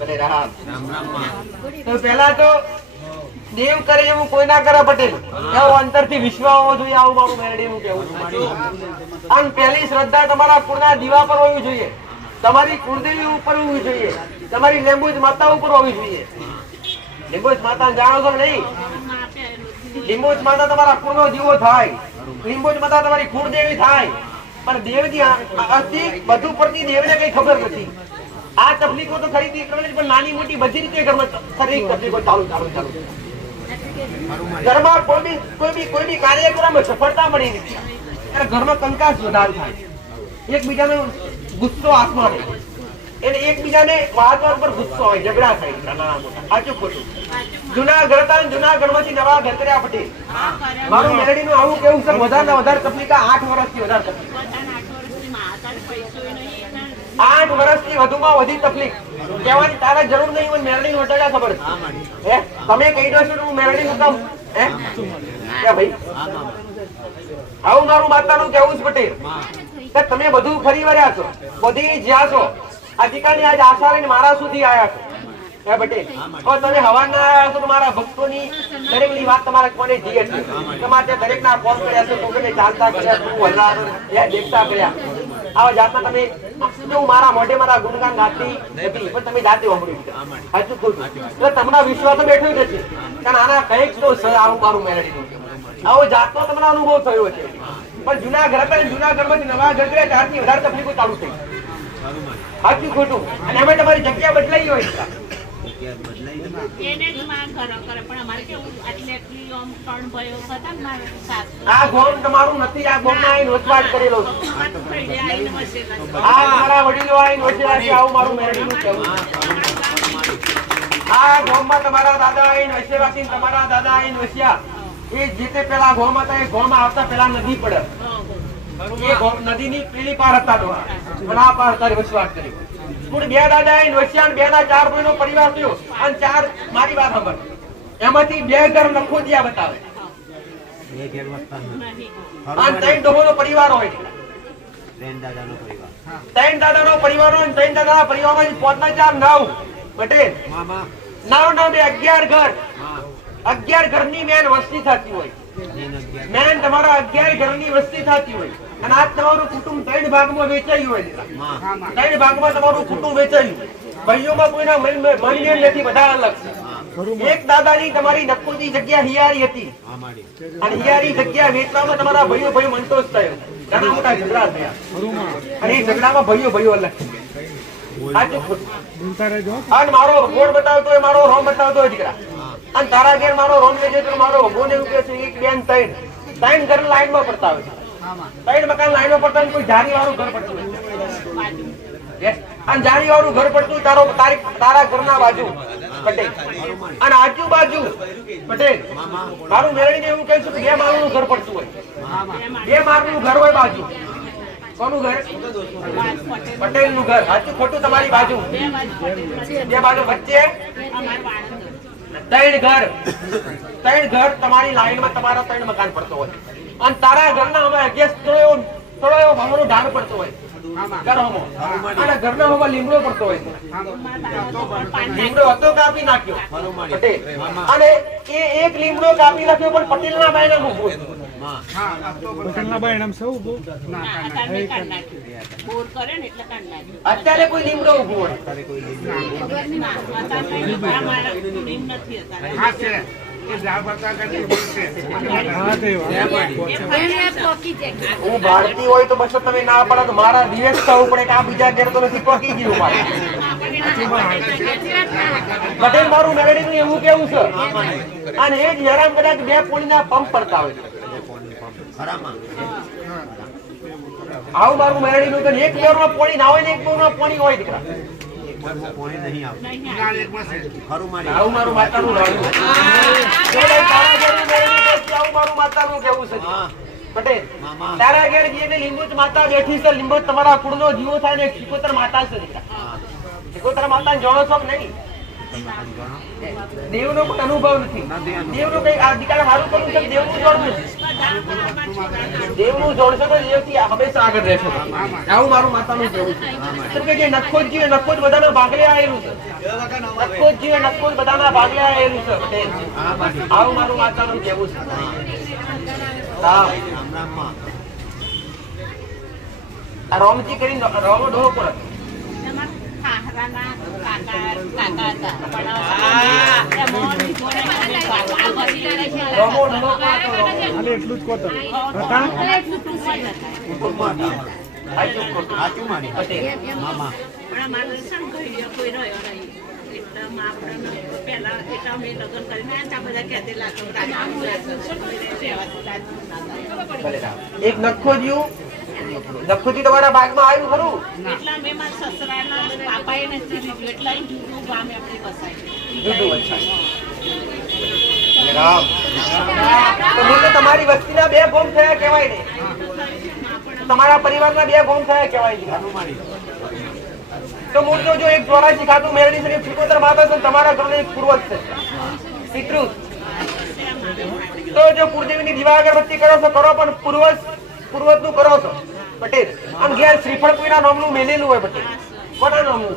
ભલે રામ તો પેલા તો દેવ કરે એવું કોઈ ના કરે પટેલ એવો અંતરથી વિશ્વાસ હોવો જોઈએ આવું મારું મેરડીનું કહેવું છે અને પહેલી શ્રદ્ધા તમારા કુળના દીવા પર હોવી જોઈએ તમારી કુળદેવી ઉપર હોવી જોઈએ તમારી લેંબુજ માતા ઉપર હોવી જોઈએ લીંબુજ માતા જાણો છો નહીં લીંબુજ માતા તમારા કુળનો દીવો થાય લીંબુજ માતા તમારી કુળદેવી થાય પણ દેવજી અતિ બધું પડતી દેવને કઈ ખબર નથી આ તકલીફો તો ખરીદી કરવાની પણ નાની મોટી બધી રીતે ઘરમાં તકલીફો ચાલુ ઘરમાં કોઈ બી કાર્યક્રમમાં સફળતા મળી નથી ત્યારે ઘરમાં કંકાસ વધારે થાય એકબીજાનો ગુસ્સો હાથમાં રહે એટલે એકબીજાને વાત પર ગુસ્સો હોય ઝઘડા થાય નાના મોટા સાચું ખોટું જૂના ઘરમાંથી નવા ઘર કર્યા પટેલ મારું મેરડીનું આવું કેવું છે વધારે વધારે તકલીફ 8 વર્ષથી વધારે તકલીફ 8 વર્ષથી વધુમાં વધી તકલીફ કહેવાની તારે જરૂર નહીં મને મેરડીનું વટાડા ખબર છે હે તમે કહી દો છો હું મેરડીનું કામ હે કે ભાઈ આવું મારું માતાનું કેવું છે પટેલ કે તમે બધું ફરી વળ્યા છો બધી જ્યાં છો આજકાલની આજ આશા લઈને મારા સુધી આવ્યા છો હે પટેલ તમે હવાના આવ્યા છો તો મારા ભક્તોની દરેકની વાત તમારે કોને જીએ છે તમારે દરેકના ફોન કર્યા છે કોઈને ચાલતા કર્યા તું હલારો દેખતા કર્યા આવા જાતના તમે હું મારા મોઢે મારા ગુણગાન ગાતી નથી પણ તમે જાતે વાપર્યું સાચું ખોટું એટલે તમને વિશ્વાસ બેઠો નથી કારણ આના કંઈક તો આવું મારું મેરડીનું આવો જાતનો તમને અનુભવ થયો છે પણ જૂના ઘર જૂનાગઢમાંથી નવા ઘર કર્યા ત્યારથી વધારે તકલીફો ચાલુ થઈ સાચું ખોટું અને એમાં તમારી જગ્યા બદલાઈ હોય આ ગોમ તમારું નથી આ ગોમ માં આવીને વસવાટ કરેલો છે આ તમારા વડીલો આવીને વસેલા છે આવું મારું મેરડીનું કહેવું આ ગોમ માં તમારા દાદા આવીને વસેલા છે તમારા દાદા આવીને વસ્યા એ જે તે પેલા ગોમ હતા એ ગોમ આવતા પેલા નદી પડે એ નદીની પેલી પાર હતા પણ આ પાર તારી વસવાટ કરી બે દાદા આવીને વસ્યા બે ના 4 ભાઈનો પરિવાર થયો અને 4 મારી વાત ખબર એમાંથી 2 ઘર નખોદિયા બતાવે અને 3 ડોહોનો પરિવાર હોય ત્રણ દાદાનો પરિવારનો અને ત્રણ દાદાના પરિવારમાં 5 ના 4 9 પટેલ 9 9 બે 11 ઘર 11 ઘરની મેન વસ્તી થતી હોય મેન તમારા 11 ઘરની વસ્તી થતી હોય અને આજ તમારું કુટુંબ 3 ભાગમાં વેચાયું હોય દીકરા 3 ભાગમાં તમારું કુટુંબ વેચાયું ભાઈઓમાં કોઈના મનમેળ નથી બધા અલગ છે એક દાદાની તમારી નક્કોની જગ્યા હિયારી હતી અને હિયારી જગ્યા વેચવામાં તમારા ભાઈઓ ભાઈ મંતોષ થયો ઘણા મોટા ઝઘડા થયા અને એ ઝઘડામાં ભાઈઓ અલગ અને મારો ગોળ બતાવતો હોય મારો રોમ બતાવતો હોય દીકરા અને તારા ઘેર મારો રોમ લેજે તો મારો ભગવાન એવું કે છે એક બેન ત્રણ ઘર લાઈનમાં પડતા હોય ત્રણ મકાન લાઈનમાં પડતા હોય કોઈ જારી વાળું ઘર પડતું હોય અને જારી વાળું ઘર પડતું તારા ઘરના બાજુ પટેલ અને આજુબાજુ પટેલ મારું મેળવીને એવું કહે છું કે 2 માળનું ઘર પડતું હોય 2 માળનું ઘર હોય બાજુ કોનું ઘર પટેલ નું ઘર સાચું ખોટું તમારી બાજુ 2 બાજુ વચ્ચે 3 ઘર તમારી લાઈનમાં તમારા 3 મકાન પડતો હોય અને તારા ઘરના અમે થોડો એવો ભાવનો ઢાળ પડતો હોય અને ઘરના હોવા લીમડો પડતો હોય લીમડો હતો કાપી નાખ્યો પટેલ અને એ એક લીમડો કાપી નાખ્યો પણ પટેલના બાયના મૂકવો અત્યારે કોઈ લીમડો ઉભો હોય હું ભારતી હોય તો બસ તમે ના પડે તો મારા દિવસ થવું પડે કે આ બીજા ઘેર તો નથી પકી ગયું મારે પટેલ મારું મેલેડીનું એવું કેવું છે અને એ જ હેરાન કદાચ 2 પોણીના પંપ પડતા હોય આવું મારું મેલેડીનું કે એક બોરમાં પોણી ના હોય ને એક બોરમાં પોણી હોય દીકરા આવું મારું માતાનું કેવું છે પટેલ તારા ઘેર જઈને લીંબુચ માતા બેઠી છે લીંબુચ તમારા કુળનો જીવો થાય ને શિકોતર માતા છે શિકોતર માતા જાણો છો કે નહીં દેવનો કોઈ અનુભવ નથી દેવનું કઈ અધિકાર સારું કરવું છે દેવનું જોડવું દેવનું જોડશો તો દેવથી હંમેશા આગળ રહેશો આવું મારું માતાનું કેવું છે કે જે નખોજી બધાના ભાગલે આવેલું છે નખોજ બધાના ભાગલે આવેલું છે પટેલ આવું મારું માતાનું કેવું છે આ રોમજી કરીને રોમો ડોહો પડે એક નખોજી તમારા ભાગમાં આવ્યું ખરું એટલા મેં મારા સસરાના પાપાએ નથી લીધું એટલા જૂનું ગામ આપણે બસાય તમારી વસ્તીના 2 ગોમ થયા કહેવાય ને તમારા પરિવારના 2 ગોમ થયા કહેવાય તો મૂળજો જો એક દ્વારાજી ખાતું મેળવી છે શિકોતર માતા છે તમારા ઘરનો એક પૂર્વજ છે પિતૃ તો જો કુળદેવીની દીવા અગરબત્તી કરો છો કરો પણ પૂર્વજનું કરો છો પટેલ આમ ઘેર શ્રીફળ કોઈના નામનું મેલેલું હોય પટેલ કોના નામનું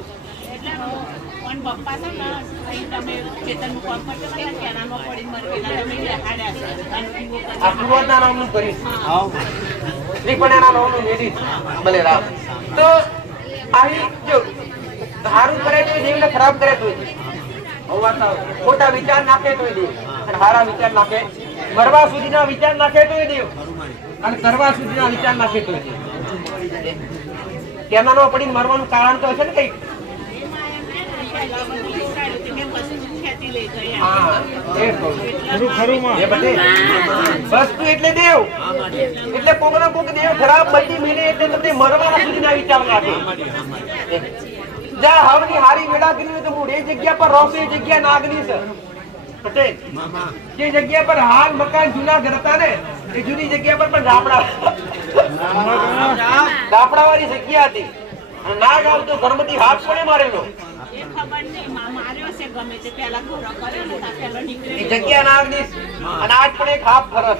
આ પૂર્વજના નામનું કરીશ શ્રીફળ એના નામનું મેલીશ ભલે રામ તો આવી જો સારું કરે તો દેવને ખરાબ કરે તો ખોટા વિચાર નાખે તો દેવ અને સારા વિચાર નાખે મરવા સુધીના વિચાર નાખે તો દેવ અને કરવા સુધીના વિચાર નાખે તો કેનાનો પડીને મરવાનું કારણ તો હશે ને કઈ વસ્તુ એટલે દેવ એટલે કોક ના કોક દેવ ખરાબ બધી મિલે એટલે તમને મરવા સુધીના વિચાર નાખે જ્યાં હવની હારી વેળા કરી તો હું એ જગ્યા પર રહું એ જગ્યા નાગની છે પટેલ જે જગ્યા પર હાલ મકાન જૂના ઘર હતા ને એ જૂની જગ્યા પર પણ ડાપડા વાળી જગ્યા હતી નાગ આવતો ઘરમાંથી હાથ પડે મારેલો જગ્યા નાગની અને આજ પણ એક હાફ ફરસ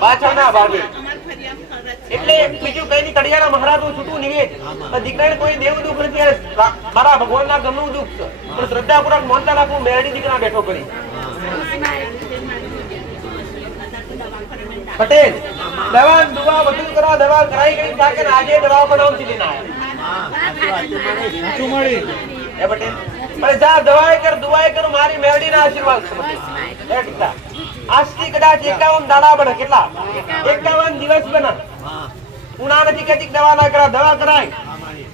પાછળ ના ભાગે ફરી આમ ખરજ છે. એટલે બીજું કઈ નહીં, તળિયાના મહારાજનું છૂટું નિવેદ. દીકરાને કોઈ દેવ દુઃખ નથી, આ મારા ભગવાનના ગમનું દુઃખ છે. પણ શ્રદ્ધાપૂર્વક માનતા રાખવું, મેરડી દીકરા બેઠો કરી. પટેલ દવા દુવા બધું કરવા, દવા કરાઈ ગઈ થાકે ને આજે દવા પર નામ લઈને આવ્યા. એ પટેલ પણ જા દવાએ કર, દુવાએ કર, મારી મેરડીના આશીર્વાદ છે પટેલ. એ દીકરા આજથી કદાચ 51 દાડા બને, કેટલા 51 દિવસ બને. ઉના નથી કેતી દવા ના કરા, દવા કરાય.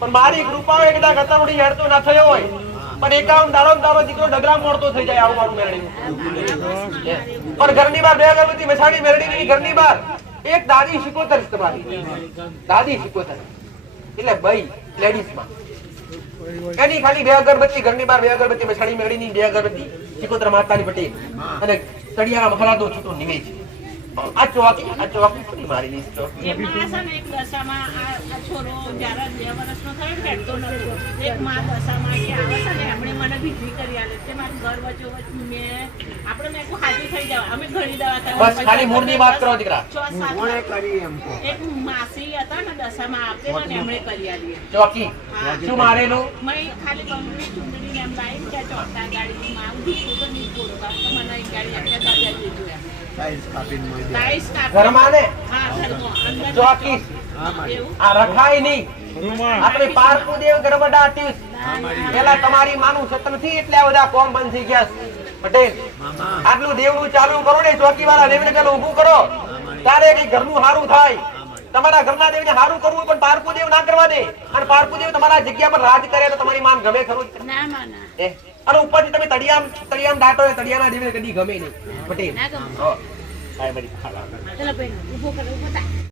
પણ મારી કૃપા હોય કદાચ અતવડી હેડતો ના થયો હોય, પણ 51 દાડો તારો દીકરો ડગરા મોડતો થઈ જાય. આવું મારું મેરડી. પણ ઘરની બહાર બે અગરબત્તી મસાણી મેરડી ની ઘરની બહાર એક દાદી શિકોતર છે તમારી. દાદી શિકોતર એટલે ભાઈ લેડીઝ માં એની ખાલી બે અગરબત્તી ઘરની બહાર, બે અગરબત્તી મસાણી મેરડી ની, બે અગરબત્તી શિકોતર માતાની પટેલ અને તળિયાના મહારાજનો છૂટો નિવેદ. આ ચોકી થોડી મારી લીસ તો એમાં છે ને એક દશામાં આ છોરો જ્યારે 2 વર્ષનો થયો ને હેડતો નતો. એક માં દશામાં કે આવે છે ને એમણે મને બીજી કરી આલે તે મારું ઘર વચ્ચોવચ મેં મેં હાજી થઈ જવા. અમે ઘણી દવા કરાવી. બસ ખાલી મૂળની વાત કરો દીકરા. 6-7 એક માસી હતા ને દશામાં આવતે ને એમણે કરી આલી. ચોકી શું મારેલું? મેં ખાલી બંગડી ચૂંદડી એમ લાવી કે ચોકતા ગાડી માં દીકરો તો નહીં બોલો કારણ મને એક ગાડી આપણે દાદા દીધું એમ ટાઈસ કાપી. ઘરમાં ને હા ઘરમાં અંદર ચોકી એવું આ રખાય નહીં. આપણે પારકુ દેવ ગરબડા ટીસ પેલા તમારી માનું સત નથી એટલે આ બધા કોમ બંધ થઈ ગયા છે. પટેલ આટલું દેવનું ચાલુ કરો ને, ચોકી વાળા દેવને પેલું ઊભું કરો ત્યારે કઈ ઘરનું સારું થાય. તમારા ઘરના દેવને સારું કરવું પણ પારકુ દેવ ના કરવા દે. અને પારકુ દેવ તમારા જગ્યા પર રાજ કરે તો તમારી માન ગમે ખરું? ના માના અને ઉપરથી તમે તળિયામ દાટો, તળિયાના દેવને કદી ગમે નહીં. પટેલ ના ગમે. હા, આ બધી ચલો બેન ઊભો કરો ઊભો થા.